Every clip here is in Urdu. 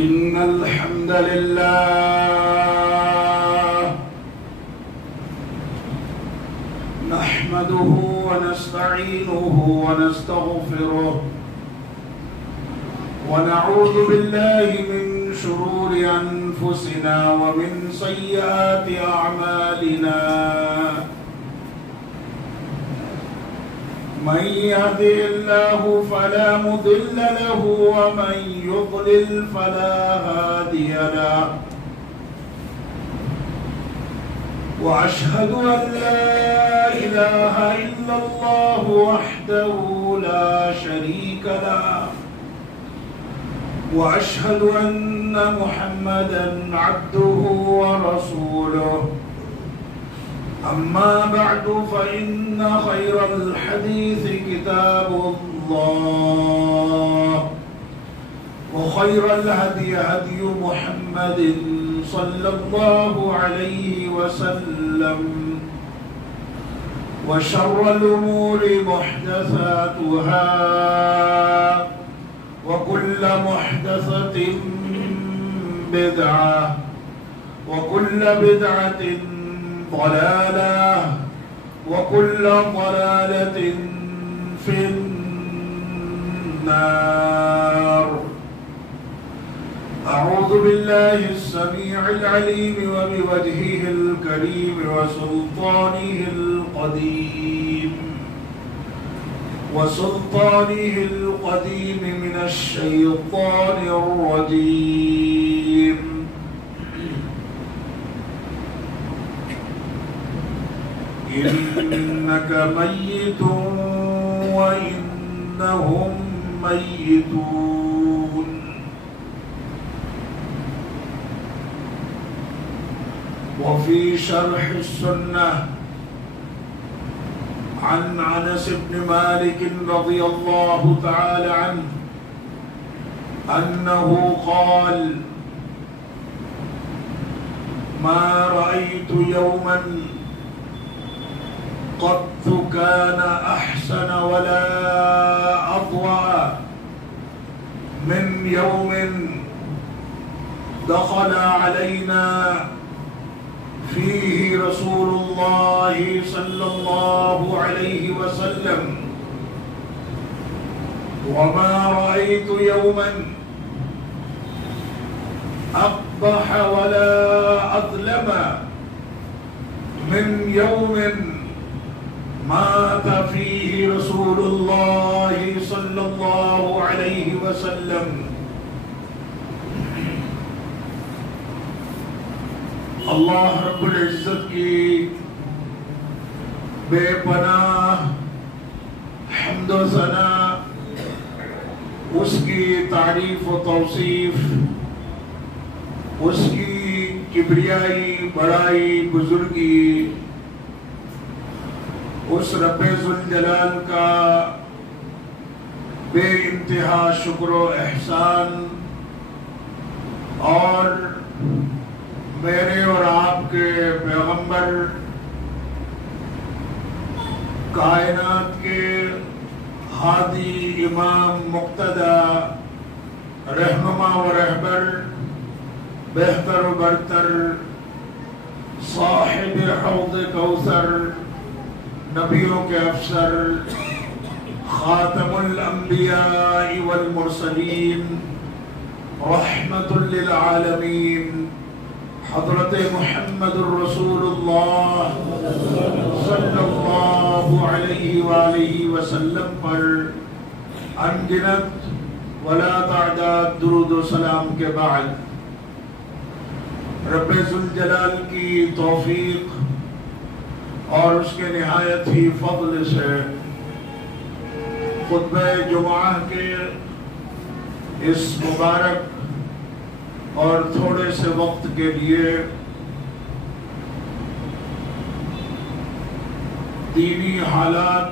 إن الحمد لله نحمده ونستعينه ونستغفره ونعوذ بالله من شرور أنفسنا ومن سيئات أعمالنا من يهده الله فلا مضل له ومن يضلل فلا هادي له وأشهد أن لا إله إلا الله وحده لا شريك له وأشهد أن محمدًا عبده ورسوله أما بعد فإن خير الحديث كتاب الله وخير الهدي هدي محمد صلى الله عليه وسلم وشر الأمور محدثاتها وكل محدثة بدعة وكل بدعة ضلالة وكل ضلالة في النار. أعوذ بالله السميع العليم وبوجهه الكريم وسلطانه القديم من الشيطان الرجيم. إنك ميت وإنهم ميتون. وفي شرح السنة عن أنس بن مالك رضي الله تعالى عنه أنه قال: ما رأيت يوما قط كان أحسن ولا أضوأ من يوم دخل علينا فيه رسول الله صلى الله عليه وسلم، وما رأيت يوما أقبح ولا أظلم من يوم مات فيه رسول الله صلى الله عليه وسلم. اللہ رب العزت کی بے پناہ حمد و ثنا، اس کی تعریف و توصیف، اس کی کبریائی، بڑائی، بزرگی، اس رب ذوالجلال کا بے انتہا شکر و احسان، اور میرے اور آپ کے پیغمبر، کائنات کے ہادی، امام، مقتدی، رہنما و رہبر، بہتر و برتر، صاحب حوض کوثر، نبیوں کے افسر، خاتم الانبیاء والمرسلین، رحمت للعالمین، حضرت محمد الرسول اللہ صلی اللہ علیہ وآلہ وسلم پر انگنت ولا تعداد درود و سلام کے بعد، رب ذوالجلال کی توفیق اور اس کے نہایت ہی فضل سے خطبہ جمعہ کے اس مبارک اور تھوڑے سے وقت کے لیے دینی حالات،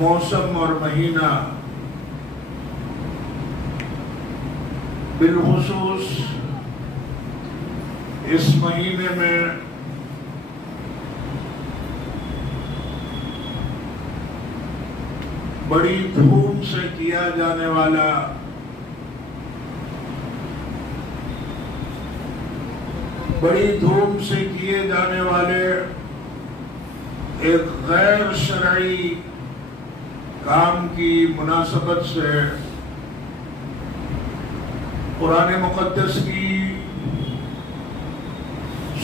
موسم اور مہینہ، بالخصوص اس مہینے میں بڑی دھوم سے کیا جانے والا بڑی دھوم سے کیے جانے والے ایک غیر شرعی کام کی مناسبت سے قرآن مقدس کی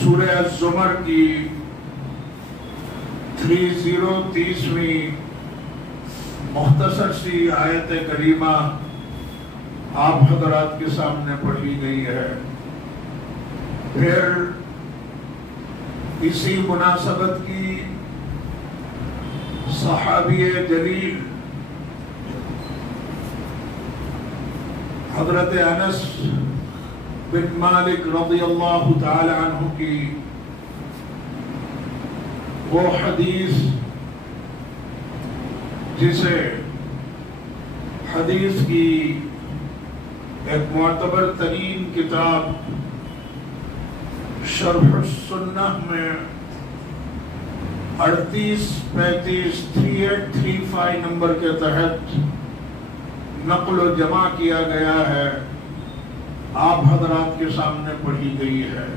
سورہ الزمر کی 30 مختصر سی آیت کریمہ آپ حضرات کے سامنے پڑھی گئی ہے. پھر اسی مناسبت کی صحابی جلیل حضرت انس بن مالک رضی اللہ تعالی عنہ کی وہ حدیث جسے حدیث کی ایک معتبر ترین کتاب شرح السنہ میں 3835 نمبر کے تحت نقل و جمع کیا گیا ہے، آپ حضرات کے سامنے پڑھی گئی ہے.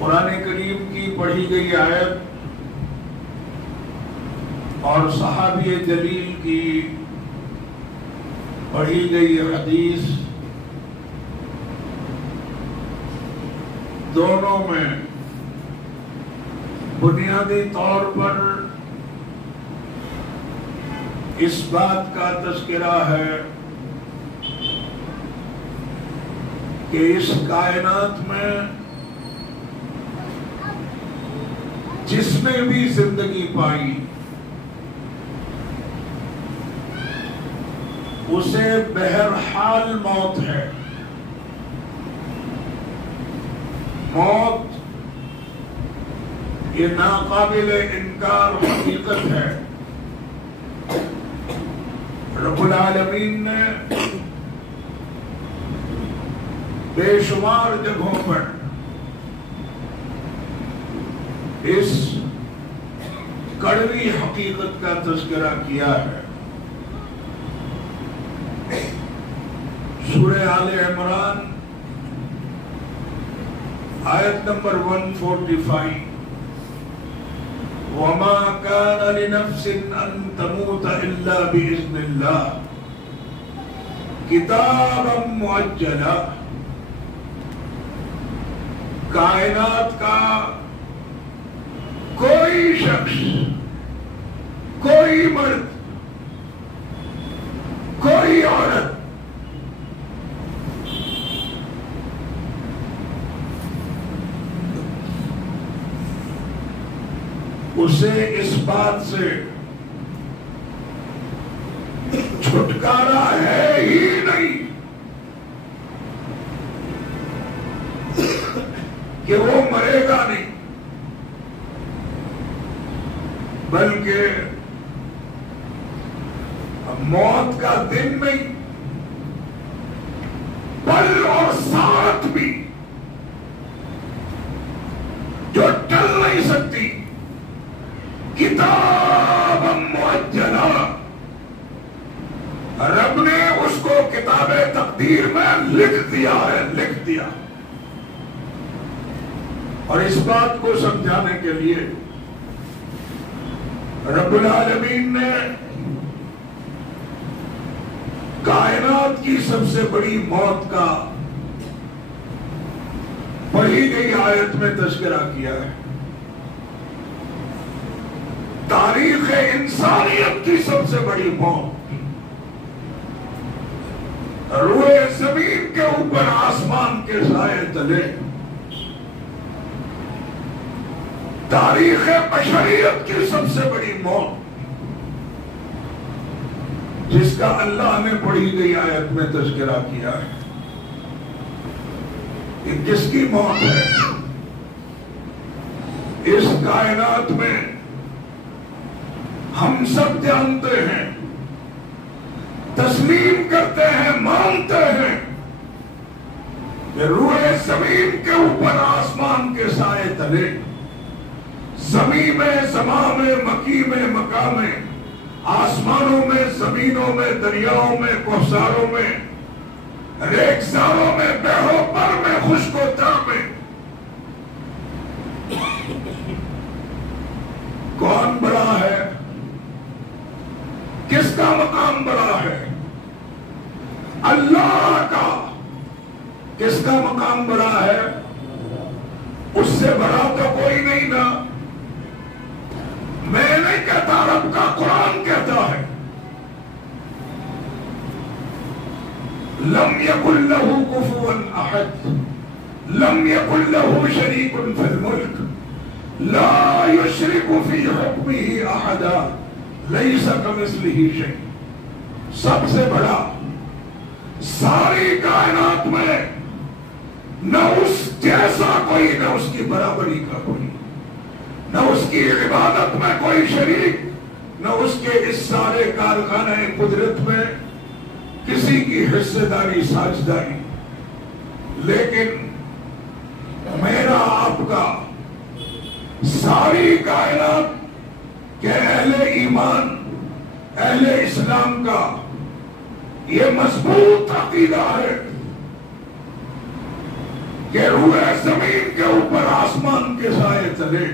قرآن کریم کی پڑھی گئی آیت اور صحابی جلیل کی پڑھی گئی حدیث دونوں میں بنیادی طور پر اس بات کا تذکرہ ہے کہ اس کائنات میں جس نے بھی زندگی پائی اسے بہرحال موت ہے. موت یہ ناقابل انکار حقیقت ہے. رب العالمین نے بے شمار جگہوں پر اس کڑوی حقیقت کا تذکرہ کیا ہے. سورہ آل عمران آیت نمبر 145 وَمَا كَانَ لِنَفْسٍ أَن تَمُوتَ إِلَّا بِإِذْنِ اللَّهِ كِتَابًا مُعَجَّلًا. کائنات کا کوئی شخص، کوئی مرد، کوئی عورت اسے اس بات سے چھٹکارا ہے ہی نہیں کہ وہ مرے گا نہیں، بلکہ موت کا دن نہیں، پل اور ساتھ بھی جو ٹل نہیں سکتی، کتاب معجلہ، رب نے اس کو کتاب تقدیر میں لکھ دیا ہے، لکھ دیا. اور اس بات کو سمجھانے کے لیے رب العالمین نے کائنات کی سب سے بڑی موت کا پڑھی گئی آیت میں تذکرہ کیا ہے. تاریخ انسانیت کی سب سے بڑی موت، روئے زمین کے اوپر آسمان کے سائے تلے، تاریخ بشریت کی سب سے بڑی موت جس کا اللہ نے پڑھی گئی آیت میں تذکرہ کیا ہے. یہ کس کی موت ہے؟ اس کائنات میں ہم سب جانتے ہیں، تسلیم کرتے ہیں، مانتے ہیں کہ روئے زمین کے اوپر آسمان کے سائے تلے، زمین میں، زمان میں، مکی میں، مکہ میں، آسمانوں میں، زمینوں میں، دریاؤں میں، کوہساروں میں ریگزاروں میں بہو پر میں خشک و تر میں کون بڑا ہے؟ کس کا مقام بڑا ہے؟ اللہ کا۔ کس کا مقام بڑا ہے؟ اس سے بڑا تو کوئی نہیں نا۔ میں نہیں کہتا، رب کا قرآن کہتا ہے لم یکن لہ کفوا احد لم یکن لہ شریک فی الملک لا یشرک فی حکمہ احدا لیس کمثلہ شیء۔ سب سے بڑا ساری کائنات میں نہ اس جیسا کوئی، نہ اس کی برابری کا کوئی، نہ اس کی عبادت میں کوئی شریک، نہ اس کے اس سارے کارخانہ قدرت میں کسی کی حصہ داری ساجداری۔ لیکن میرا آپ کا ساری کائنات کے اہل ایمان اہل اسلام کا یہ مضبوط عقیدہ ہے کہ روح زمین کے اوپر آسمان کے سائے تلے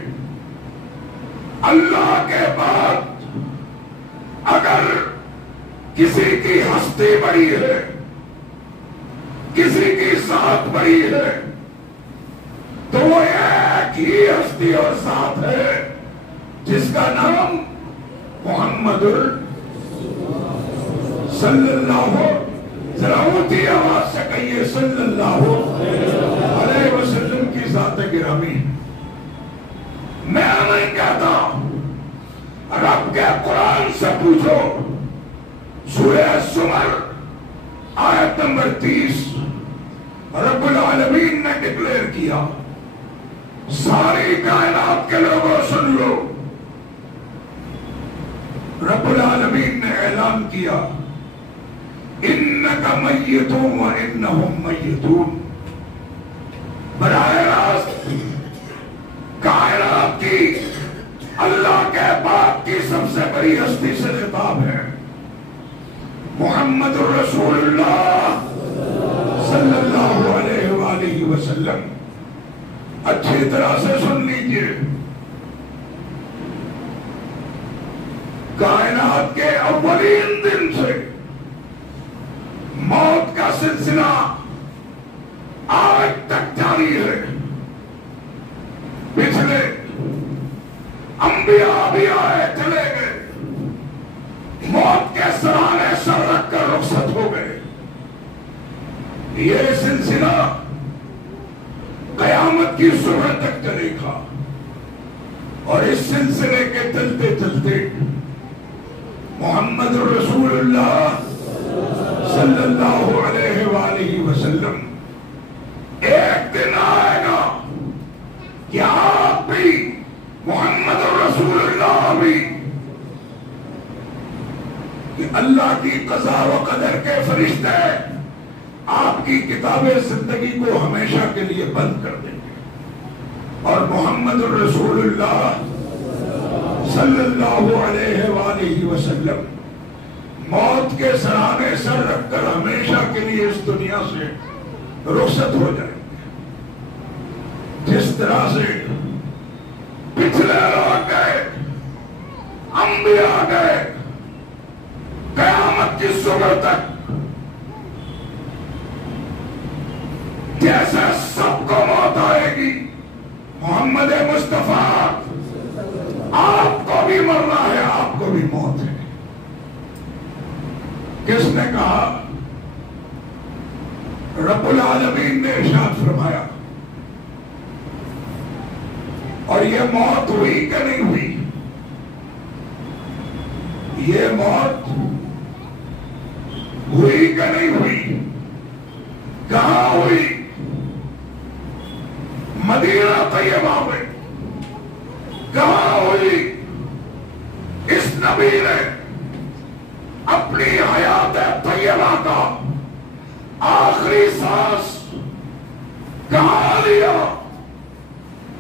اللہ کے بعد اگر کسی کی ہستی بڑی ہے، کسی کی ذات بڑی ہے، تو وہ ایک ہی ہستی اور ذات ہے جس کا نام محمد صلی اللہ، ذرا اونچی آواز سے کہیے صلی اللہ علیہ وسلم کی ذات گرامی۔ میں نہیں کہتا، رب کے قرآن سے پوچھو، سورہ زمر آیت نمبر 30 رب العالمین نے ڈکلیئر کیا، ساری کائنات کے لوگوں سن لو، رب العالمین نے اعلان کیا انک میتون و انہم میتون۔ براہ راست کائنات کی اللہ کے باپ کی سب سے بڑی ہستی سے خطاب ہے، محمد الرسول اللہ صلی اللہ علیہ وآلہ وسلم۔ اچھی طرح سے سن لیجئے، کائنات کے اولین دن سے موت کا سلسلہ آج تک جاری ہے۔ پچھلے انبیاء بھی آئے چلے گئے، موت کے سرانے سر رکھ کر رخصت ہو گئے۔ یہ سلسلہ قیامت کی صبح تک چلے گا، اور اس سلسلے کے چلتے چلتے محمد رسول اللہ صلی اللہ علیہ وآلہ وسلم ایک دن آئے گا کہ آپ بھی محمد رسول اللہ بھی کہ اللہ کی قضا و قدر کے فرشتے آپ کی کتاب زندگی کو ہمیشہ کے لیے بند کر دیں گے، اور محمد رسول اللہ صلی اللہ علیہ وآلہ وسلم موت کے سرانے سر رکھ کر ہمیشہ کے لیے اس دنیا سے رخصت ہو جائیں گے۔ جس طرح سے پچھلے لوگ گئے، انبیاء گئے، قیامت کی صبح تک جیسے سب کو موت آئے گی، محمد مصطفیٰ آپ کو بھی مرنا ہے، آپ کو بھی موت ہے۔ کس نے کہا؟ رب العالمین نے ارشاد فرمایا، اور یہ موت ہوئی کہ نہیں ہوئی؟ یہ موت ہوئی کہ نہیں ہوئی؟ کہاں ہوئی؟ مدینہ طیبہ میں۔ کہاں ہوئی؟ اس نبی نے اپنی حیات طیبہ کا آخری سانس کہاں لیا؟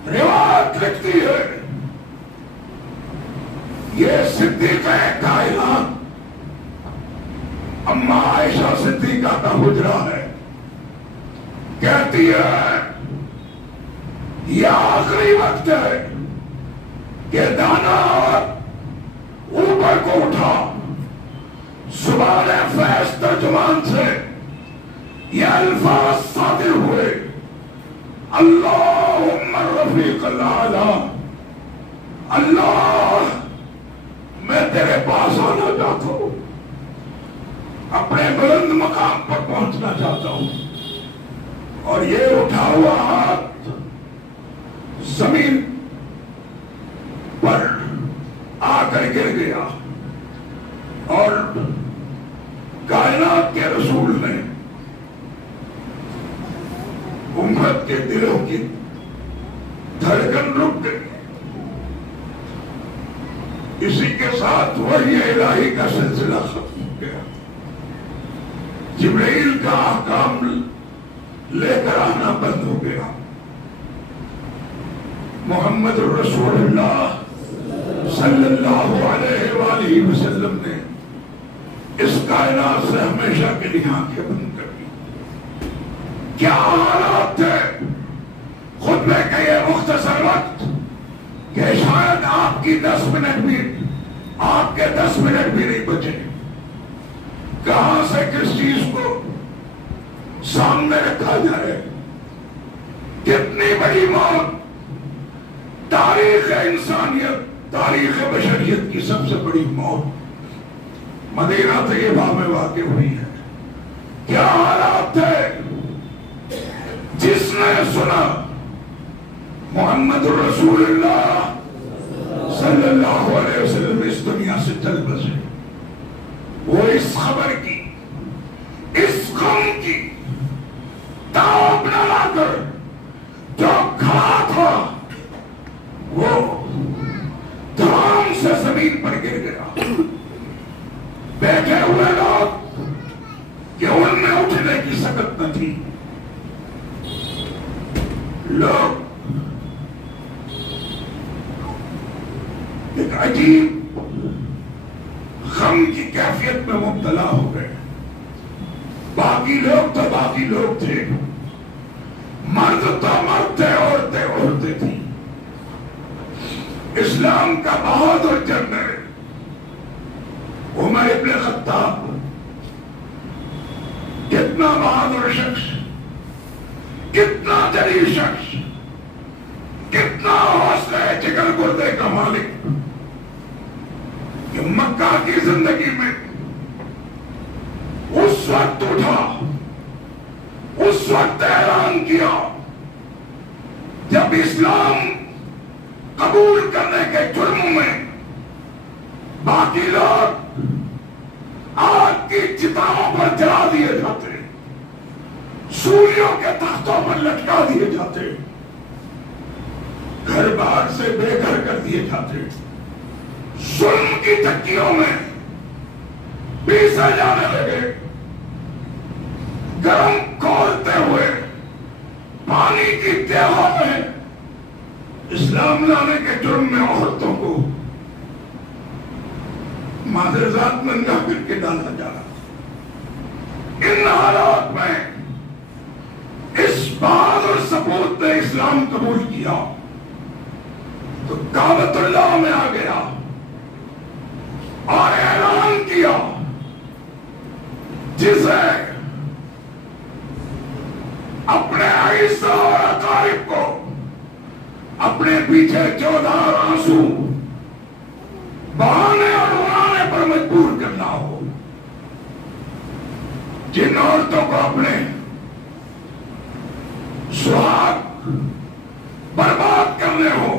روایت لکھتی ہے یہ صدیقہ کائنات اما عائشہ صدیقہ کا حجرہ ہے۔ کہتی ہے یہ آخری وقت ہے کہ دانا اوپر کو اٹھا. زبان فیض ترجمان سے یہ الفاظ صادر ہوئے، اللہم الرفیق الاعلی. اللہ میں تیرے پاس آنا چاہتا ہوں، اپنے بلند مقام پر پہنچنا چاہتا ہوں. اور یہ اٹھا ہوا ہاتھ زمین پر آ کر گر گیا اور کائنات کے رسول نے امت کے دلوں کی دھڑکن رک گئی. اسی کے ساتھ وحی الہی کا سلسلہ ختم ہو گیا. جبرائیل کا احکام لے کر آنا بند ہو گیا. محمد رسول اللہ صلی اللہ علیہ وآلہ وسلم نے اس کائنات سے ہمیشہ کے لیے آنکھیں بند کر دی. کیا حالات تھے خطبے کا یہ مختصر وقت کہ شاید آپ کی 10 منٹ بھی، آپ کے 10 منٹ بھی نہیں بچے. کہاں سے کس چیز کو سامنے رکھا جائے. کتنی بڑی موت تاریخ انسانیت، تاریخ بشریت کی سب سے بڑی موت مدینہ طیبہ میں واقع ہوئی ہے. کیا حالات تھے. جس نے سنا محمد رسول اللہ صلی اللہ علیہ وسلم اس دنیا سے چل بسے، وہ اس خبر کی، اس غم کی تاب نہ لا کر جو کھڑا تھا وہ دھام سے زمین پر گر گیا. بیٹھے ہوئے لوگ کہ ان میں اٹھنے کی سکت نہ تھی. لوگ ایک عجیب غم کی کیفیت میں مبتلا ہو گئے. باقی لوگ تو باقی لوگ تھے، مرد تو مرد تھے، عورتیں عورتیں تھیں. اسلام کا بہادر جنرل عمر ابن خطاب، کتنا بہادر شخص، کتنا جلیل شخص، کتنا حوصلہ جگر گردے کا مالک، کہ مکہ کی زندگی میں اس وقت اٹھا، اس وقت اعلان کیا جب اسلام قبول کرنے کے جرم میں باقی لوگ آگ کی چتاؤں پر جلا دیے جاتے، سوریوں کے تختوں پر لٹکا دیے جاتے، گھر بار سے بے گھر کر دیے جاتے، ظلم کی چکیوں میں پیسے جانے لگے. گرم کھولتے ہوئے پانی کی تہوں میں اسلام لانے کے جرم میں عورتوں کو معذرات ننگا کر کے ڈالا جا رہا. ان حالات میں اس بہادر سپوت نے اسلام قبول کیا تو کعبۃ اللہ میں آ گیا اور اعلان کیا جسے اپنے عیسیٰ اور اقارب کو اپنے پیچھے چودھار آنسو بہانے اور رولانے پر مجبور کرنا ہو، جن عورتوں کو اپنے سہاگ برباد کرنے ہو،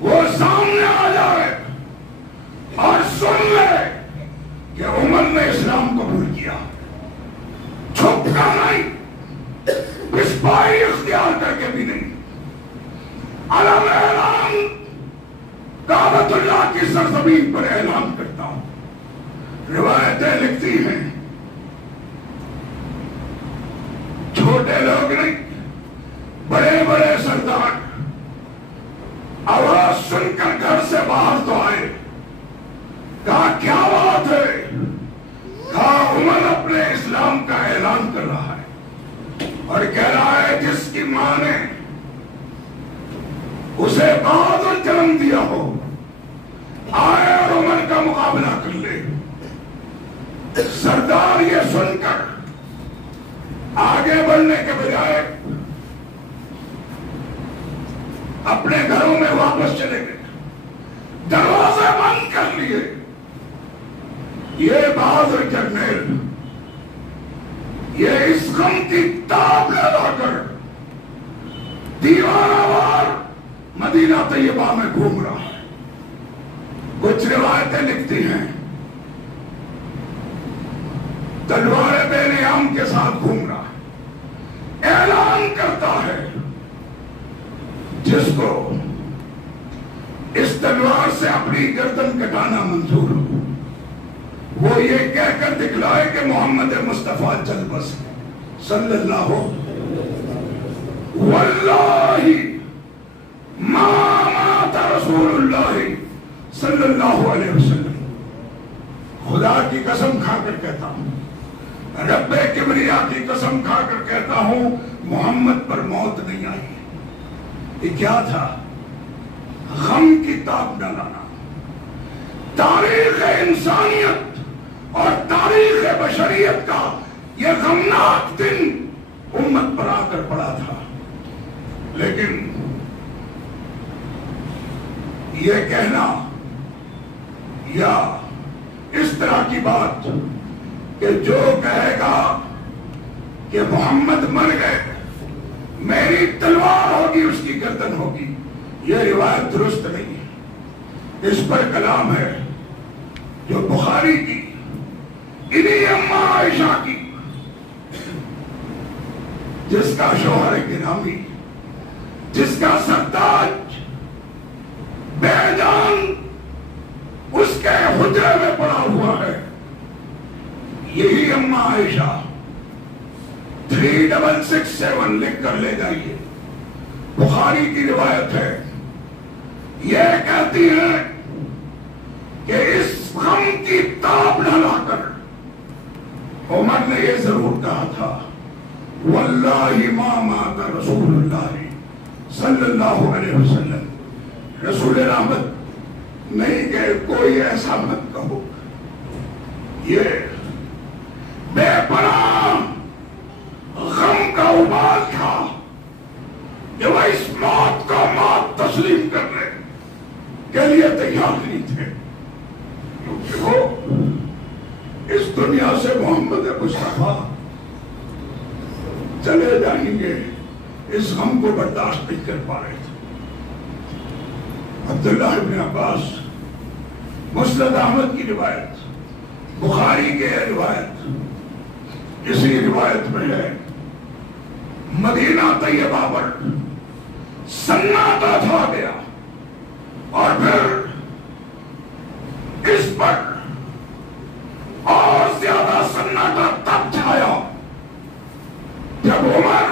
وہ سامنے آ جائے اور سن لے کہ عمر نے اسلام قبول کیا. چھپ کر نہیں، پسپائی اختیار کر کے بھی نہیں، علم اعلان کعبۃ اللہ کی سرزمین پر اعلان کرتا ہوں. روایتیں لکھتی ہیں چھوٹے لوگ نہیں، بڑے بڑے سردار آواز سن کر گھر سے باہر تو آئے. کہا کیا بات ہے؟ کہا عمر اپنے اسلام کا اعلان کر رہا ہے اور کہہ رہا ہے جس کی ماں نے اسے بہادر جنم دیا ہو آئے اور عمر کا مقابلہ کر لے۔ سردار یہ سن کر آگے بڑھنے کے بجائے اپنے گھروں میں واپس چلے گئے، دروازے بند کر لیے۔ یہ بہادر جرنیل یہ اس غم کی تاب لگا کر دیوانہ وار مدینہ طیبہ میں گھوم رہا ہے۔ کچھ روایتیں لکھتی ہیں تلوار بے نیام کے ساتھ گھوم رہا ہے، اعلان کرتا ہے جس کو اس تلوار سے اپنی گردن کٹانا منظور ہو وہ یہ کہہ کر دکھلائے کہ محمد مصطفیٰ چل بس صلی اللہ واللہ ما مات رسول اللہ صلی اللہ علیہ وسلم۔ خدا کی قسم کھا کر کہتا ہوں، رب کبریا کی قسم کھا کر کہتا ہوں، محمد پر موت نہیں آئی۔ یہ کیا تھا؟ غم کی تاب نہ لانا۔ تاریخ انسانیت اور تاریخ بشریت کا یہ غمناک دن امت پر آ کر پڑا تھا، لیکن یہ کہنا یا اس طرح کی بات کہ جو کہے گا کہ محمد مر گئے میری تلوار ہوگی اس کی گردن ہوگی، یہ روایت درست نہیں ہے۔ اس پر کلام ہے جو بخاری کی انہی اماں عائشہ کی جس کا شوہر گرامی، جس کا سرتاج بے جان اس کے حجرے میں پڑا ہوا ہے، یہی اماں عائشہ 3667 لکھ کر لے جائیے، بخاری کی روایت ہے، یہ کہتی ہے کہ اس غم کی تاب نہ لا کر عمر نے یہ ضرور کہا تھا واللہ ما مات رسول اللہ صلی اللہ علیہ وسلم۔ رسول رحمت نہیں کہ کوئی ایسا مت کہو، یہ بے پناہ غم کا ابال تھا کہ وہ اس موت کو موت تسلیم کرنے کے لیے تیار نہیں تھے، کیونکہ وہ اس دنیا سے محمد مصطفیٰ چلے جائیں گے اس غم کو برداشت نہیں کر پا رہے تھے۔ عبداللہ ابن عباس، مسند احمد کی روایت، بخاری کے روایت، اسی روایت میں ہے مدینہ طیبہ پر سناٹا چھا گیا اور پھر اس پر اور زیادہ سناٹا تب چھایا جب عمر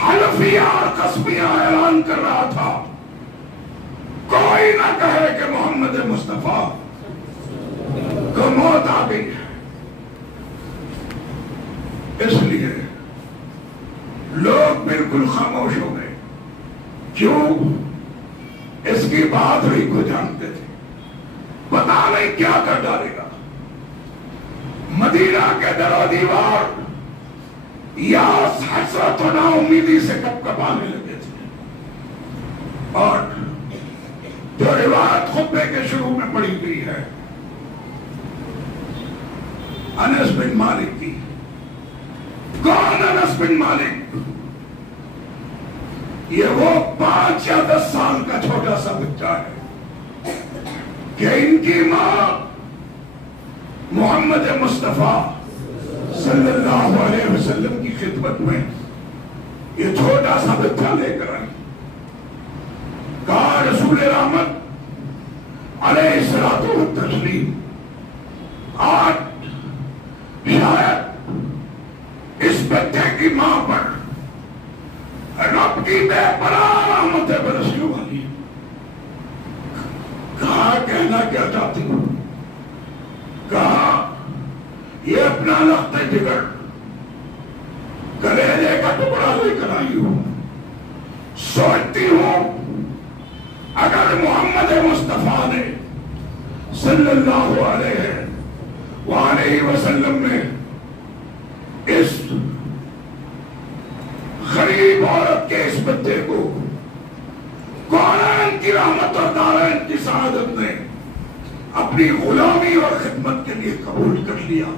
حلفیہ اور قسمیہ اعلان کر رہا تھا کوئی نہ کہے کہ محمد مصطفیٰ کو موت آ گئی ہے۔ اس لیے لوگ بالکل خاموش ہو گئے، کیوں؟ اس کی بہادری کو جانتے تھے، پتا نہیں کیا کر ڈالے گا۔ مدینہ کے در و دیوار یا حسرت و نا امیدی سے کپ کپانے لگے تھے، اور جو روایت خطبے کے شروع میں پڑھی گئی ہے انس بن مالک کی، کون انس بن مالک؟ یہ وہ 5 یا 10 سال کا چھوٹا سا بچہ ہے کہ ان کی ماں محمد مصطفیٰ صلی اللہ علیہ وسلم کی خدمت میں یہ چھوٹا سا بچہ لے کر آئی، کہا رسول رحمت علیہ الصلوۃ والتسلیم آج شاید اس بچے کی ماں پر رب کی بے پناہ رحمتیں برسنے والی ہے۔ کہا کہنا کیا چاہتی ہوں؟ کہا یہ اپنا لخت جگر کلیجے کا ٹکڑا لے کر آئی ہوں. سوچتی ہوں اگر محمد مصطفیٰ نے صلی اللہ علیہ وآلہ وسلم نے اس غریب عورت کے اس بچے کو کونین کی رحمت اور دارین کی سعادت نے اپنی غلامی اور خدمت کے لیے قبول کر لیا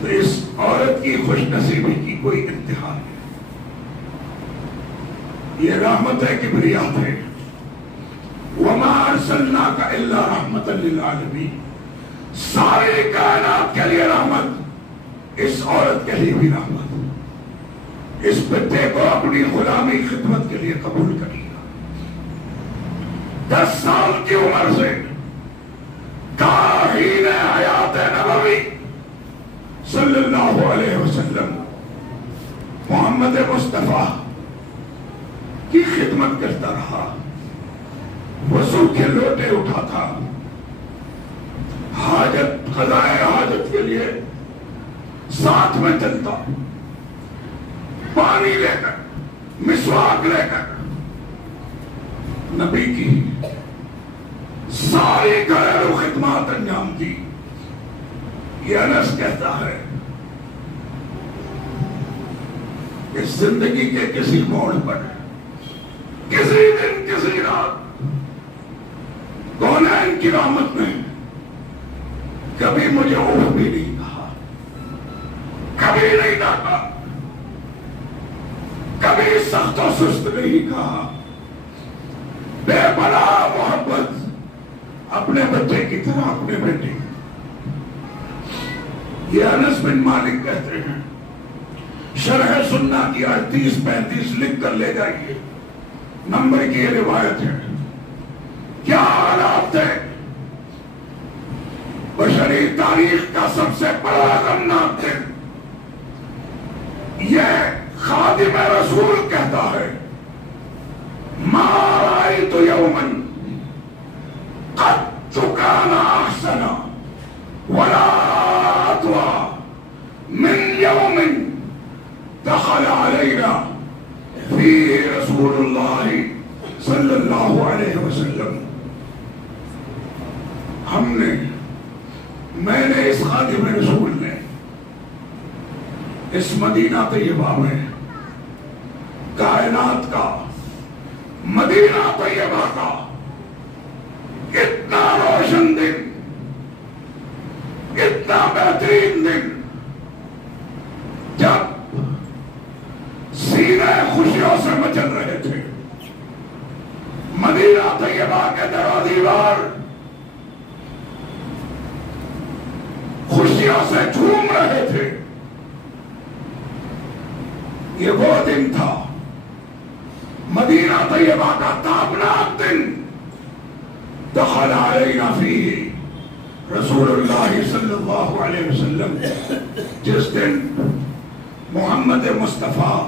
تو اس عورت کی خوش نصیبی کی کوئی انتہا نہیں. یہ رحمت کبریات ہے. وما ارسلناک الا رحمت للعالمین. ساری کائنات کے لیے رحمت، اس عورت کے لیے بھی رحمت. اس بچے کو اپنی غلامی خدمت کے لیے قبول کر لیا. 10 سال کی عمر سے تاہین حیات نبوی صلی اللہ علیہ وسلم محمد مصطفیٰ کی خدمت کرتا رہا. وضو کے لوٹے اٹھاتا، حاجت قضائے حاجت کے لیے ساتھ میں چلتا، پانی لے کر مسواک لے کر نبی کی ساری گھریلو خدمات انجام دی. یہ انس کہتا ہے کہ زندگی کے کسی موڑ پر کسی دن کسی رات کونین کی رحمت نے کبھی مجھے اوہ بھی نہیں کہا، کبھی نہیں ڈانٹا، کبھی سخت و سست نہیں کہا. بے پناہ محبت اپنے بچے کی طرح اپنے بیٹے. یہ انس بن مالک کہتے ہیں، شرح سنہ کی 38-35 لکھ کر لے جائیے، نمبر کی یہ روایت ہے. کیا حالات تھے؟ بشری تاریخ کا سب سے بڑا غمناک دن. یہ خادم رسول کہتا ہے، ما رأیت یوما قد کان احسن ولا اطوى من یوم دخل علینا فیہ رسول اللہ صلی اللہ علیہ وسلم. میں نے اس خادم رسول نے اس مدینہ طیبہ میں، کائنات کا مدینہ طیبہ کا اتنا روشن دن، اتنا بہترین دن، جب سینے خوشیوں سے مچل رہے تھے، مدینہ طیبہ کے در و دیوار خوشیوں سے جھوم رہے تھے. یہ وہ دن تھا، مدینہ طیبہ کا تابناک دن. دخل علینا فیہ رسول اللہ صلی اللہ علیہ وسلم. جس دن محمد مصطفیٰ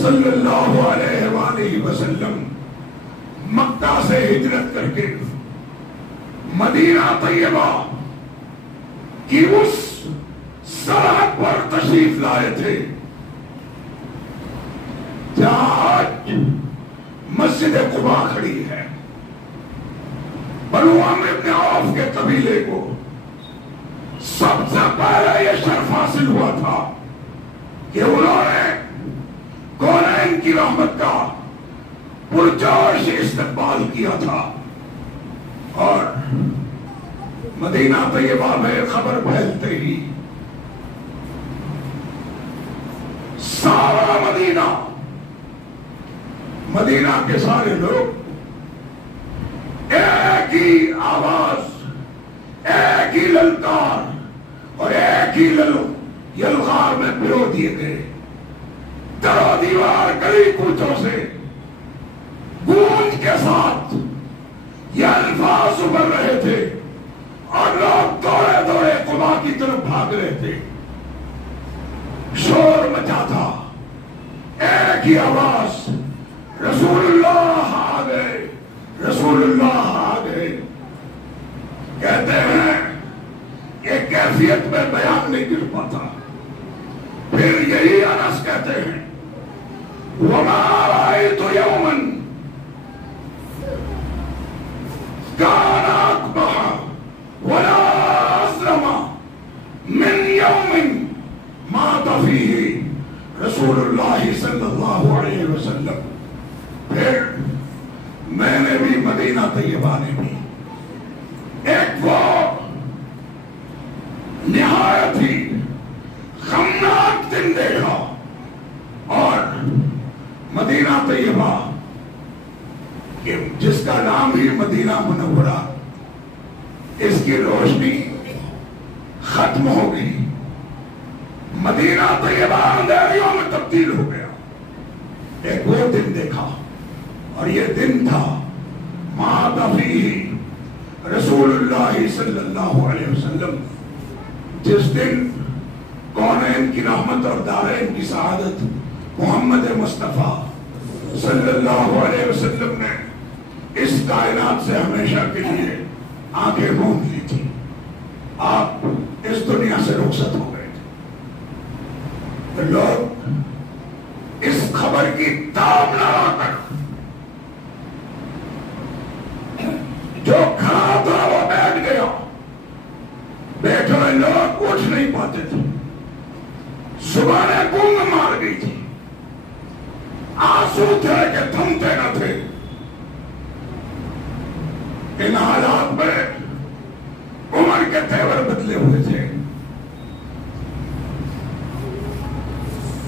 صلی اللہ علیہ وآلہ وسلم مکہ سے ہجرت کر کے مدینہ طیبہ کی اس سرحد پر تشریف لائے تھے جہاں آج مسجد قباء کھڑی ہے. بنو عمرو بن عوف کے قبیلے کو سب سے پہلے یہ شرف حاصل ہوا تھا کہ انہوں نے کونین کی رحمت کا پرجوش استقبال کیا تھا. اور مدینہ طیبہ میں خبر پھیلتے ہی سارا مدینہ کے سارے لوگ ایک ہی آواز، ایک ہی للکار اور ایک ہی یلغار میں پرو دیے گئے. در و دیوار گلی کوچوں سے گونج کے ساتھ یہ الفاظ ابھر رہے تھے اور لوگ دوڑے دوڑے قباء کی طرف بھاگ رہے تھے. شور مچا تھا، ایک ہی آواز، رسول اللہ آ گئے، رسول اللہ آ گئے. کہتے ہیں یہ کیفیت میں بیان نہیں کر پاتا. پھر یہی انس کہتے ہیں وما رأيت يوما كان أقبح ولا أظلم من يوم مات فيه رسول اللہ صلی اللہ علیہ وسلم. پھر میں نے بھی مدینہ طیبہ نے بھی ایک وہ نہایت ہی غمناک دن دیکھا. اور مدینہ طیبہ کہ جس کا نام ہی مدینہ منورہ، اس کی روشنی ختم ہو گئی. مدینہ طیبہ اندھیریوں میں تبدیل ہو گیا. ایک وہ دن دیکھا، اور یہ دن تھا مات فیہ رسول اللہ صلی اللہ علیہ وسلم، جس دن کونین کی رحمت اور دارین کی سعادت محمد مصطفیٰ صلی اللہ علیہ وسلم نے اس کائنات سے ہمیشہ کے لیے آنکھیں موند لی تھی. آپ اس دنیا سے رخصت ہو گئے تھے. لوگ اس خبر کی تاب نہ آ کر جو کھڑا تھا وہ بیٹھ گیا. بیٹھے ہوئے لوگ اٹھ نہیں پاتے تھے. زبانیں گونگ مار گئی تھی. آنسو تھے کہ تھمتے نہ تھے. ان حالات میں عمر کے تیور بدلے ہوئے تھے.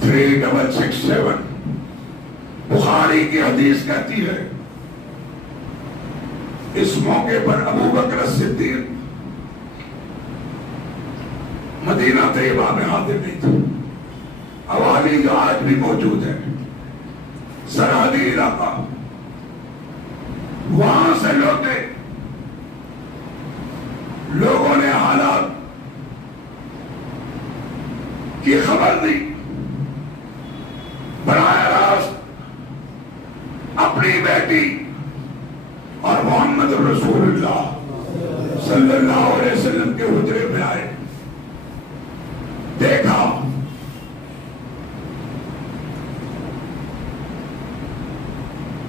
3667 بخاری کی حدیث کہتی ہے اس موقع پر ابو بکر صدیق مدینہ طیبہ میں حاضر نہیں تھے. اوالی جو آج بھی موجود ہے، سرحدی علاقہ، وہاں سے لوگوں نے حالات کی خبر دی. براہ راست اپنی بیٹی اور محمد رسول اللہ صلی اللہ علیہ وسلم کے حجرے میں آئے. دیکھا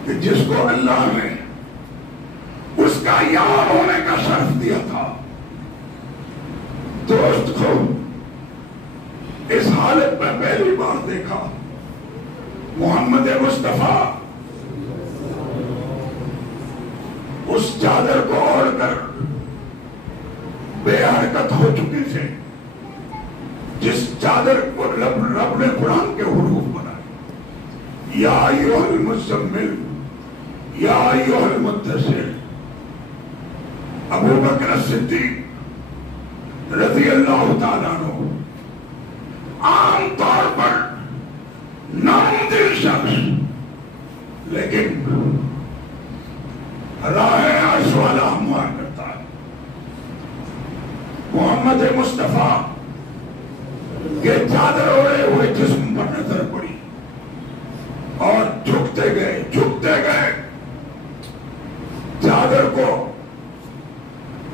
کہ جس کو اللہ نے اس کا یار ہونے کا شرف دیا تھا، دوست کو اس حالت میں پہلی بار دیکھا. محمد مصطفیٰ اس چادر کو اوڑھ کر بے حرکت ہو چکے تھے جس چادر کو رب نے قرآن کے حروف بنائے. یا ایھا المزمل یا ایھا المدثر. ابو بکر صدیق رضی اللہ تعالیٰ عنہ عام طور پر نام دل شخص، لیکن راہ عرش والا ہموار کرتا ہے. محمد مصطفیٰ کے چادر اوڑے ہوئے جسم پر نظر پڑی اور جھکتے گئے چادر کو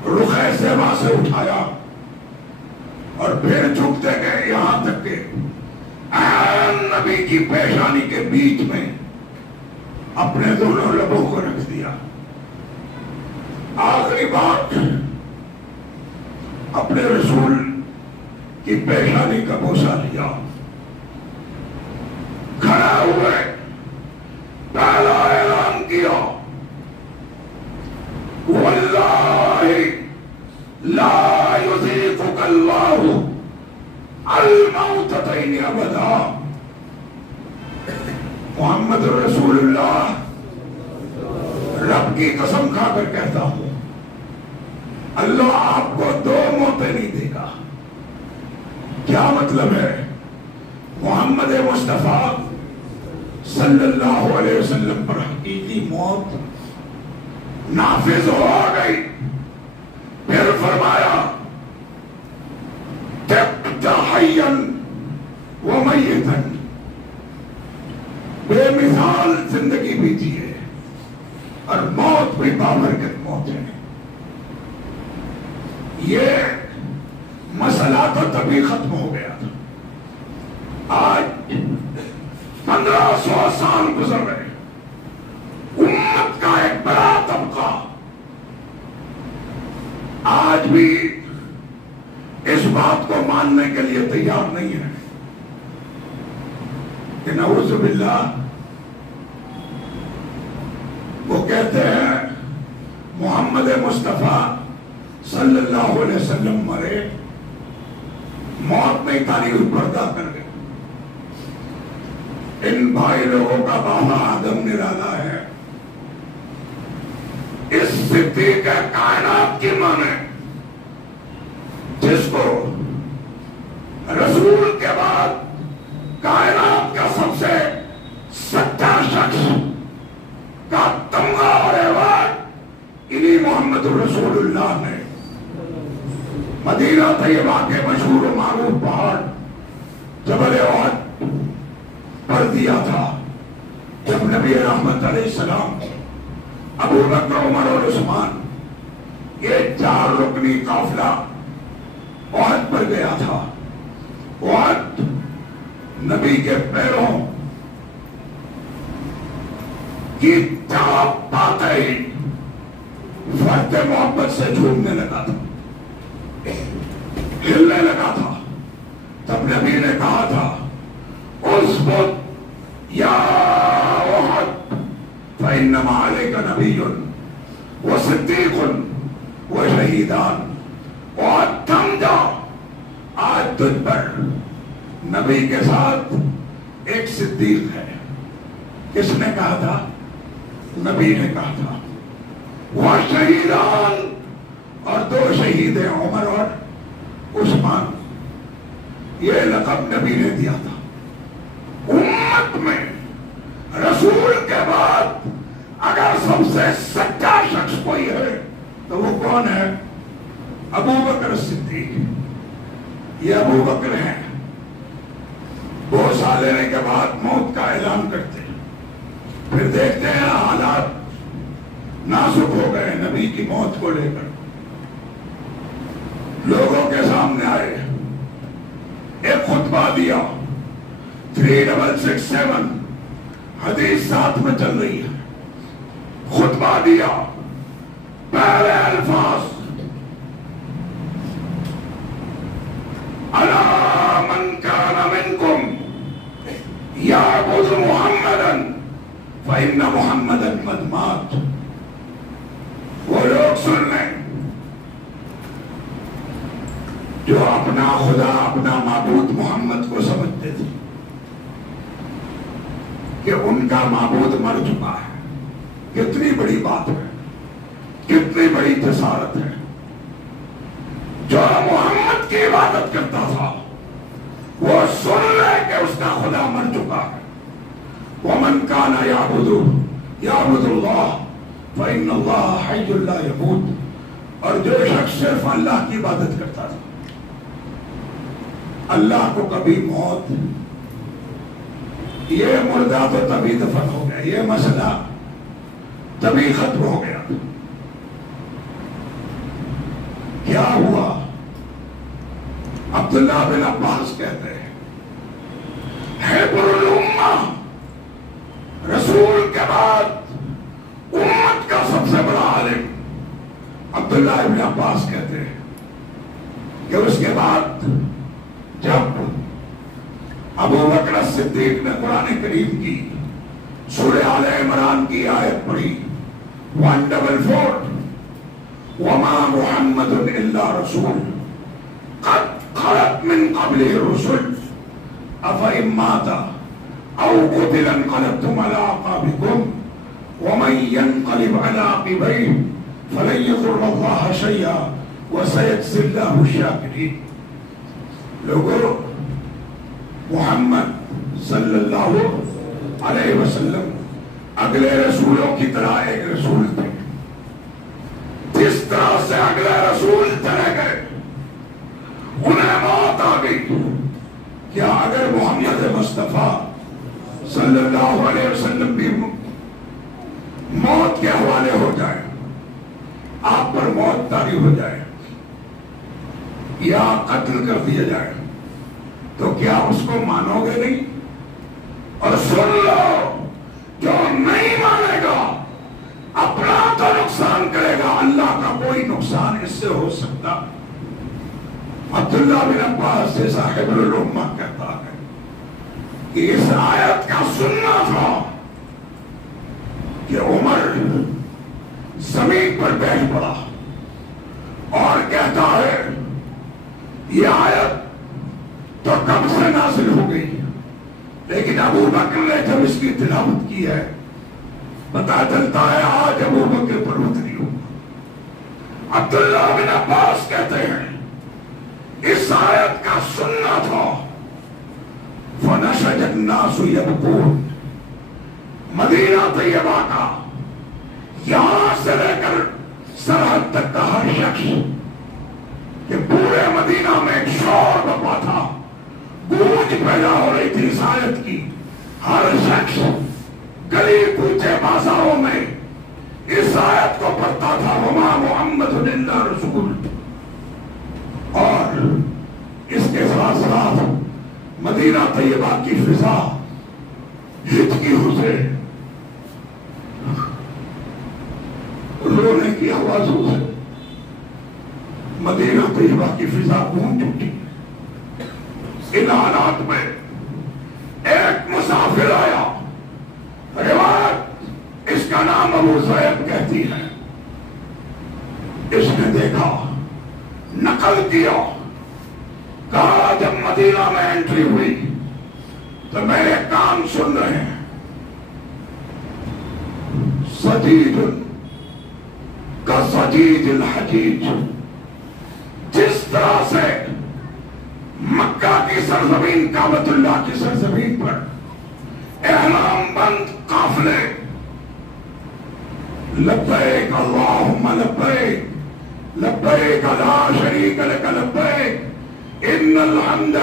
رخ زیبا سے اٹھایا اور پھر جھکتے گئے یہاں تک کہ نبی کی پیشانی کے بیچ میں اپنے دونوں لبوں کو رکھ دیا. آخری بات اپنے رسول کی پیشانی کا بوسہ لیا. کھڑا ہوئے پہلا اعلان کیا واللہ لا یذیقک اللہ الموتتین ابدا. محمد رسول اللہ رب کی قسم کھا کر کہتا ہوں اللہ آپ کو دو موتیں نہیں دے گا. کیا مطلب ہے؟ محمد مصطفیٰ صلی اللہ علیہ وسلم پر حقیقی موت نافذ ہو گئی. پھر فرمایا تبت حیا ومیتا، بے مثال زندگی بھی جیے اور موت بھی بابرکت موت ہے. یہ مسئلہ تو تبھی ختم ہو گیا تھا 1500 سال گزر گئے، امت کا ایک بڑا طبقہ آج بھی اس بات کو ماننے کے لیے تیار نہیں ہے کہ نعوذ باللہ وہ کہتے ہیں محمد مصطفیٰ صلی اللہ علیہ وسلم مرے، موت نہیں تاریخ پردہ کر گئے۔ ان بھائی لوگوں کا بابا آدم نرالا ہے، اس صدیق کائنات کی ماں ہے جس کو رسول کے بعد کائنات کا سب سے سچا شخص کا تمغہ اور ایوارڈ انہی محمد رسول اللہ نے مدینہ طیبہ کے مشہور و معروف پہاڑ جبل احد پر دیا تھا، جب نبی رحمت علیہ السلام، ابو بکر، عمر اور عثمان یہ 4 رکنی قافلہ احد پر گیا تھا۔ احد نبی کے پیروں کی چاپ پاتے ہی فرد محبت سے جھومنے لگا تھا، ہلنے لگا تھا۔ تب نبی نے کہا تھا اثبت یا احد فانما علیک نبی و صدیق و شہیدان، احد تھم جا، آج تجھ پر نبی کے ساتھ ایک صدیق ہے۔ کس نے کہا تھا؟ نبی نے کہا تھا۔ وہ شہیدان، اور 2 شہید ہیں، عمر اور عثمان، یہ لقب نبی نے دیا تھا۔ امت میں رسول کے بعد اگر سب سے سچا شخص کوئی ہے تو وہ کون ہے؟ ابو بکر صدیق۔ یہ ابو بکر ہیں، 2 سال لینے کے بعد موت کا اعلان کرتے ہیں، پھر دیکھتے ہیں حالات نازک ہو گئے نبی کی موت کو لے کر، لوگوں کے سامنے آئے، ایک خطبہ دیا، 3667 حدیث ساتھ میں چل رہی ہے، خطبہ دیا، پہلے الفاظ الا من کان منکم یعبد محمدا فإن محمدا قد مات۔ وہ لوگ سن لیں جو اپنا خدا، اپنا معبود محمد کو سمجھتے تھے کہ ان کا معبود مر چکا ہے۔ کتنی بڑی بات ہے، کتنی بڑی جسارت ہے۔ جو محمد کی عبادت کرتا تھا وہ سن لے کہ اس کا خدا مر چکا ہے۔ وَمَنْ كَانَ يَعْبُدُ اللَّهَ فَإِنَّ اللَّهَ حَيٌّ لَا يَمُوتُ، اور جو شخص صرف اللہ کی عبادت کرتا تھا، اللہ کو کبھی موت، یہ مردہ تو تبھی دفن ہو گیا، یہ مسئلہ تبھی ختم ہو گیا۔ کیا ہوا؟ عبداللہ بن عباس کہتے ہیں حبر الامہ، رسول کے بعد امت کا سب سے بڑا عالم عبداللہ بن عباس کہتے ہیں کہ اس کے بعد جب ابو بکر صدیق نے قرآن کریم کی سورہ آل عمران کی آیت پڑھی 144 وما محمد الا رسول قد خلت من قبله الرسل افإن مات او قتل انقلبتم على اعقابكم ومن ينقلب على عقبيه فلن يضر الله شيئا وسيجزي الله الشاكرين۔ لوگوں، محمد صلی اللہ علیہ وسلم اگلے رسولوں کی طرح ایک رسول تھے۔ جس طرح سے اگلے رسول چلے گئے، انہیں موت آ گئی، کیا اگر محمد مصطفیٰ صلی اللہ علیہ وسلم بھی موت کے حوالے ہو جائے، آپ پر موت طاری ہو جائے یا قتل کر دیا جائے، تو کیا اس کو مانو گے نہیں؟ اور سن لو، جو نہیں مانے گا اپنا تو نقصان کرے گا، اللہ کا کوئی نقصان اس سے ہو سکتا۔ عبداللہ بن عباس سے صاحب الامہ کہتا ہے کہ اس آیت کا سننا تھا کہ عمر زمین پر بیٹھ پڑا اور کہتا ہے یہ آیت تو کب سے نازل ہو گئی، لیکن ابو بکر نے جب اس کی تلاوت کی ہے پتا چلتا ہے آج ابو بکر پر اتری ہو۔ عبداللہ بن عباس کہتے ہیں اس آیت کا سننا تھا، فنشج الناس یبکون، مدینہ طیبہ کا یہاں سے لے کر سرحد تک کا ہر شخص، کہ پورے مدینہ میں ایک شور بپا تھا، گونج پیدا ہو رہی تھی اس آیت کی، ہر شخص گلی کوچے بازاروں میں اس آیت کو پڑھتا تھا، وما محمد الا رسول۔ اور اس کے ساتھ ساتھ مدینہ طیبہ کی فضا ہچکیوں سے، رونے کی آوازوں سے مدینہ طیبہ کی فضا گونج اٹھی۔ ان حالات میں ایک مسافر آیا، روایت اس کا نام ابو زید کہتی ہے، اس نے دیکھا، نقل کیا، کہا جب مدینہ میں انٹری ہوئی تو میرے کان سن رہے ہیں، صدید کا صدید الحجیج، جس طرح سے مکہ کی سرزمین کعبۃ اللہ کی سرزمین پر احرام بند قافلے لبیک اللہم لبیک لبیک لا شریک لک لبیک ان الحمد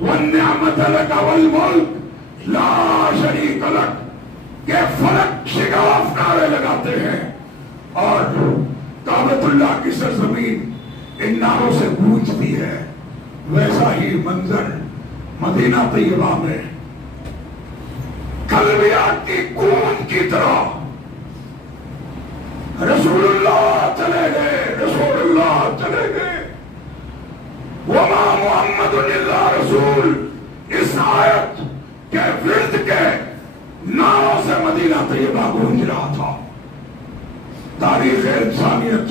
والنعمت لک والملک لا شریک لک کے فلک شگاف نعرے لگاتے ہیں، اور کعبۃ اللہ کی سرزمین ان نعروں سے گونجتی ہے۔ ویسا ہی منظر مدینہ طیبہ میں قلبیات کی گونج کی طرح رسول اللہ چلے گئے، رسول اللہ چلے گئے، وما محمد الا رسول، اس آیت کے ورد کے نعروں سے مدینہ طیبہ گونج رہا تھا۔ تاریخ انسانیت،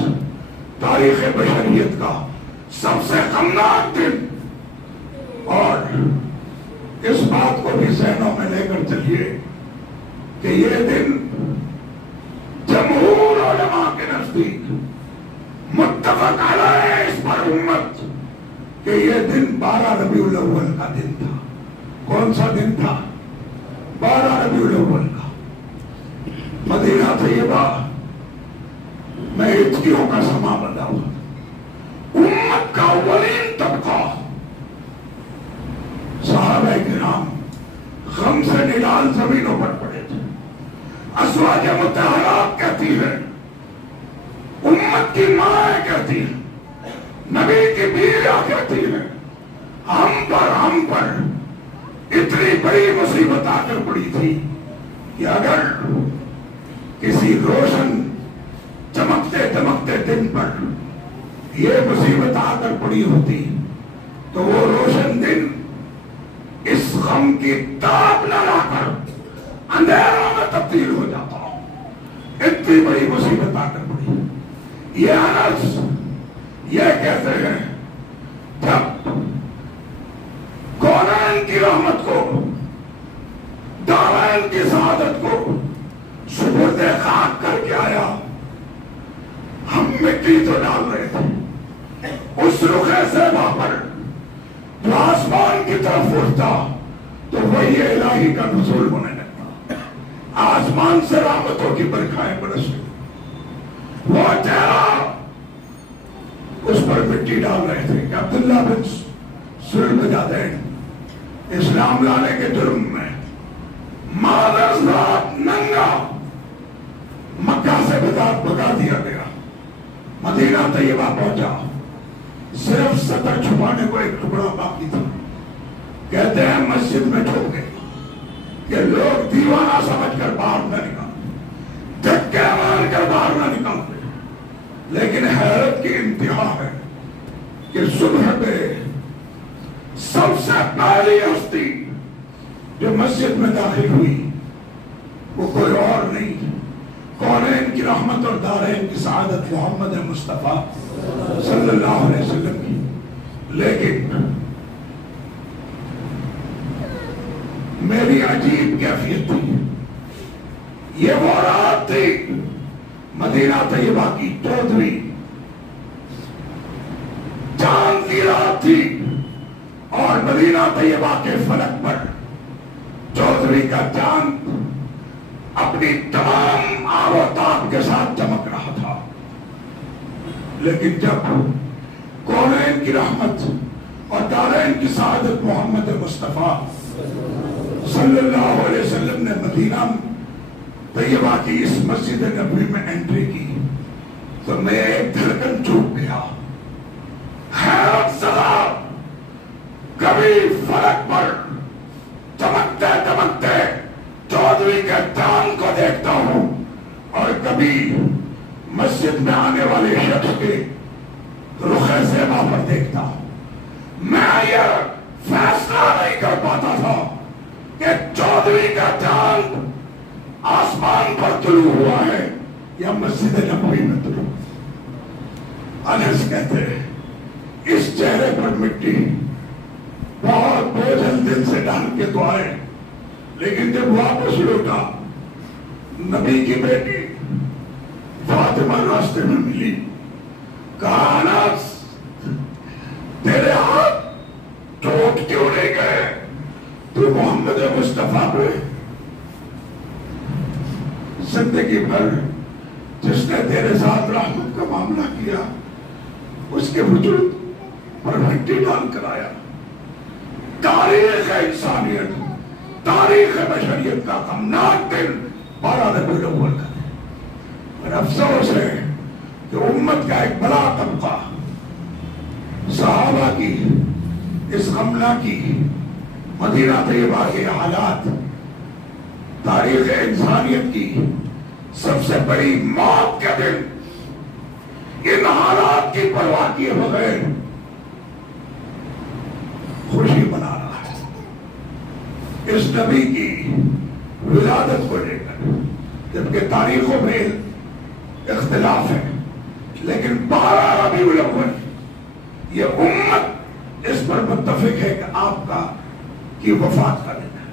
تاریخ بشریت کا سب سے غمناک دن، اور اس بات کو بھی ذہنوں میں لے کر چلیے کہ یہ دن جمہور علماء کے نزدیک متفق علیہ اس پر امت کہ یہ دن 12 ربیع الاول کا دن تھا۔ کون سا دن تھا؟ 12 ربیع الاول کا۔ مدینہ طیبہ میں ہچکیوں کا سما بندہ ہوا، امت کا اولین طبقہ صحابہ کرام غم سے نڈال زمینوں پر پڑے تھے۔ ازواج مطہرات کہتی ہے، امت کی ماں کہتی ہے، نبی کی بیویاں کہتی ہے، ہم پر اتنی بڑی مصیبت آ کر پڑی تھی کہ اگر کسی روشن چمکتے دمکتے دن پر یہ مصیبت آ کر پڑی ہوتی تو وہ روشن دن اس غم کی تاب نہ لا کر اندھیروں میں تبدیل ہو جاتا، اتنی بڑی مصیبت آ کر پڑی۔ یہ انس یہ کہتے ہیں، جب کونین کی رحمت کو، دارین کی سعادت کو سپرد خاک کر کے آیا، ہم مٹی تو ڈال رہے تھے، اس رخ زیبا پر جو آسمان کی طرف اٹھتا تو وہی الہی کا نزول ہونے لگتا، آسمان سے رحمتوں کی برکھائیں برس رہی، وہ چہرہ اس پر مٹی ڈال رہے تھے کہ عبداللہ بن سلم اسلام لانے کے جرم میں مادر ذات ننگا مکہ سے بھگا دیا گیا، مدینہ طیبہ پہنچا، صرف سطح چھپانے کو ایک ٹکڑا باقی تھا، کہتے ہیں مسجد میں چھپ گئے، کہ لوگ دیوانہ سمجھ کر باہر نہ نکالتے، دھکے مار کر باہر نہ نکالتے، لیکن حیرت کی انتہا ہے کہ صبح پہ سب سے پہلی ہستی جو مسجد میں داخل ہوئی وہ کوئی اور نہیں، کونین کی رحمت اور دارین کی سعادت محمد مصطفیٰ صلی اللہ علیہ وسلم کی۔ لیکن میری عجیب کیفیت تھی، یہ وہ رات تھی مدینہ طیبہ کی 14ویں چاند کی رات تھی، اور مدینہ طیبہ کے فلک پر 14ویں کا چاند اپنی تمام آب و تاب کے ساتھ چمک رہا تھا۔ لیکن جب کونین کی رحمت اور دارین کی سعادت محمد مصطفیٰ صلی اللہ علیہ وسلم نے مدینہ طیبہ کی اس مسجد نبوی میں انٹری کی تو میں ایک دھڑکن چوک گیا۔ حیرت زدہ کبھی فلک پر چمکتے چمکتے 14ویں کے چاند کو دیکھتا ہوں، اور کبھی مسجد میں آنے والے شخص کے رخ زیبا پر دیکھتا ہوں۔ میں یہ فیصلہ نہیں کر پاتا تھا کہ 14ویں کا چاند آسمان پر طلوع ہوا ہے یا مسجد نبوی میں طلوع۔ انس کہتے ہیں اس چہرے پر مٹی بہت بوجھل دل سے ڈال کے تو آئے، لیکن جب واپس لوٹا نبی کی بیٹی فاطمہ راستے میں ملی، کہا انس تیرے ہاتھ چوٹ کیوں نہیں گئے؟ تو محمد مصطفیٰ پہ زندگی بھر جس نے تیرے ساتھ رحمت کا معاملہ کیا اس کے وجود پر مٹی ڈال کر آیا۔ تاریخ انسانیت، تاریخ بشریت کا غمناک دن 12 ربیع الاول کا ہے، اور افسوس ہے کہ امت کا ایک بڑا طبقہ صحابہ کی اس غمناکی مدینہ طیبہ کے حالات، تاریخ انسانیت کی سب سے بڑی موت کے دن ان حالات کی پرواہ کیے بغیر خوشی منا رہا ہے اس نبی کی ولادت کو لے کر، جبکہ تاریخوں میں اختلاف ہے، لیکن 12 ربیع الاول یہ امت اس پر متفق ہے کہ آپ کی وفات کا دن ہے۔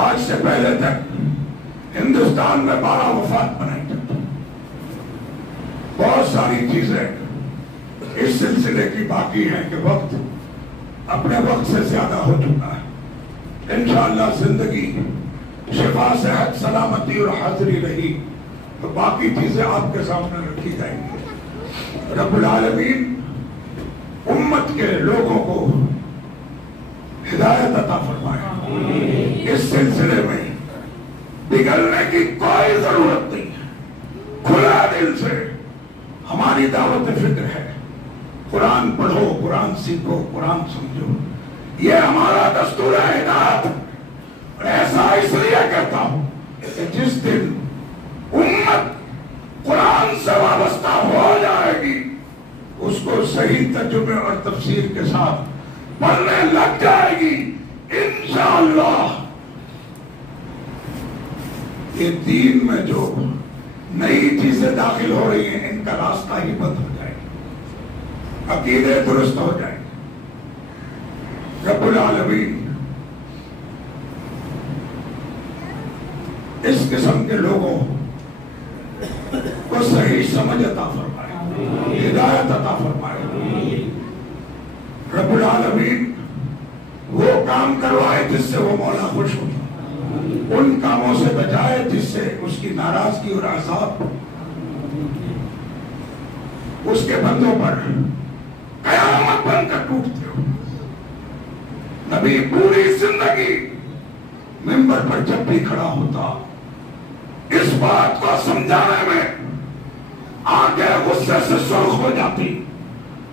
آج سے پہلے تک ہندوستان میں 12 وفات منائی جاتی، بہت ساری چیزیں اس سلسلے کی باقی ہیں کہ وقت اپنے وقت سے زیادہ ہو چکا ہے۔ انشاءاللہ زندگی شفا صحت سلامتی اور حاضری رہی تو باقی چیزیں آپ کے سامنے رکھی جائیں گی۔ رب العالمین امت کے لوگوں کو ہدایت عطا فرمائے، اس سلسلے میں بگڑنے کی کوئی ضرورت نہیں ہے، کھلا دل سے ہماری دعوت فکر ہے، قرآن پڑھو، قرآن سیکھو، قرآن سمجھو، یہ ہمارا دستور ہدایت۔ اور ایسا اس لیے کہتا ہوں کہ جس دن امت قرآن سے وابستہ ہو جائے گی اس کو صحیح ترجمے اور تفسیر کے ساتھ پڑھنے لگ جائے گی، انشاءاللہ یہ دین میں جو نئی چیزیں داخل ہو رہی ہیں ان کا راستہ ہی بند ہو جائے گا، عقیدے درست ہو جائیں گے۔ رب العالمین اس قسم کے لوگوں کو صحیح سمجھ عطا فرمائے، ہدایت عطا فرمائے۔ رب العالمین وہ کام کروائے جس سے وہ مولا خوش ہوتا، ان کاموں سے بچائے جس سے اس کی ناراضگی اور عذاب اس کے بندوں پر قیامت بن کر ٹوٹتے ہو۔ نبی پوری زندگی منبر پر جب بھی کھڑا ہوتا اس بات کو سمجھانے میں آنکھیں غصے سے سرخ ہو جاتی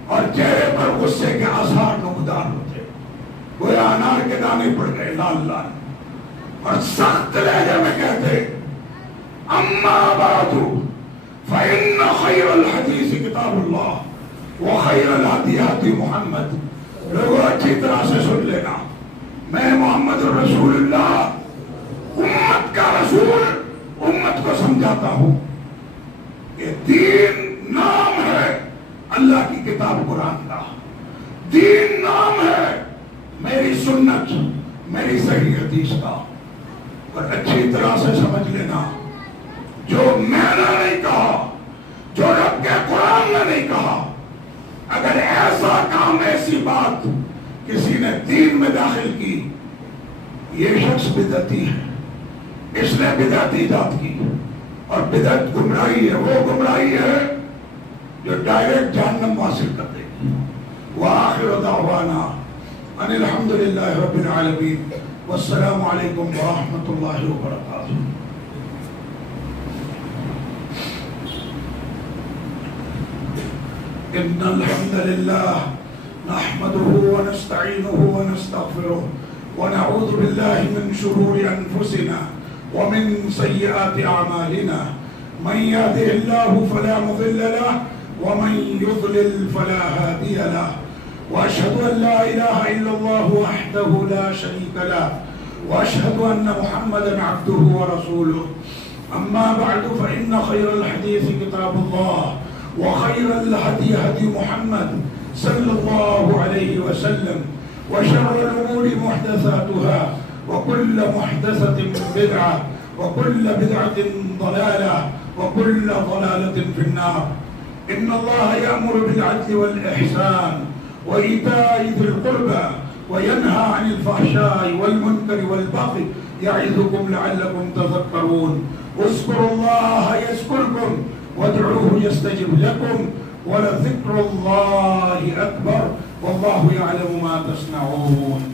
اور چہرے پر غصے کے آثار نمودار ہوتے، گویا انار کے دانے پڑ گئے لال لال۔ اور سخت لہجے میں کہتے اما بعد فإن خیر الحدیث کتاب اللہ وخیر الہدی ہدی محمد. لوگوں اچھی طرح سے سن لینا، میں محمد رسول اللہ امت کا رسول امت کو سمجھاتا ہوں کہ دین نام ہے اللہ کی کتاب قرآن کا، دین نام ہے میری سنت میری صحیح حدیث کا. اور اچھی طرح سے سمجھ لینا، جو میں نے نہیں کہا، جو رب کے قرآن نے نہیں کہا، اگر ایسا کام ایسی بات کسی نے دین میں داخل کی، یہ شخص بدعتی ہے، اس نے بدعت ایجاد کی. اور بدعت گمراہی ہے، وہ گمراہی ہے جو ڈائریکٹ جہنم حاصل کر دے گی. وآخر دعوانا ان الحمدللہ رب العالمین والسلام علیکم ورحمۃ اللہ وبرکاتہ. ان الحمد للہ نحمده ونستعینه ونستغفره ونعوذ باللہ من شرور انفسنا ومن سیئات اعمالنا من يهده الله فلا مضل له ومن يضلل فلا هادي له واشهد ان لا اله الا الله وحده لا شريك له واشهد ان محمدا عبده ورسوله. اما بعد فان خير الحديث كتاب الله وخير الهدي هدي محمد صلى الله عليه وسلم وشر الأمور محدثاتها وكل محدثة بدعة وكل بدعة ضلالة وكل ضلالة في النار. إن الله يأمر بالعدل والإحسان وإيتاء ذي القربى وينهى عن الفحشاء والمنكر والبغي يعظكم لعلكم تذكرون. اذكروا الله يذكركم وادعوه يستجب لكم ولذكر الله أكبر والله يعلم ما تصنعون.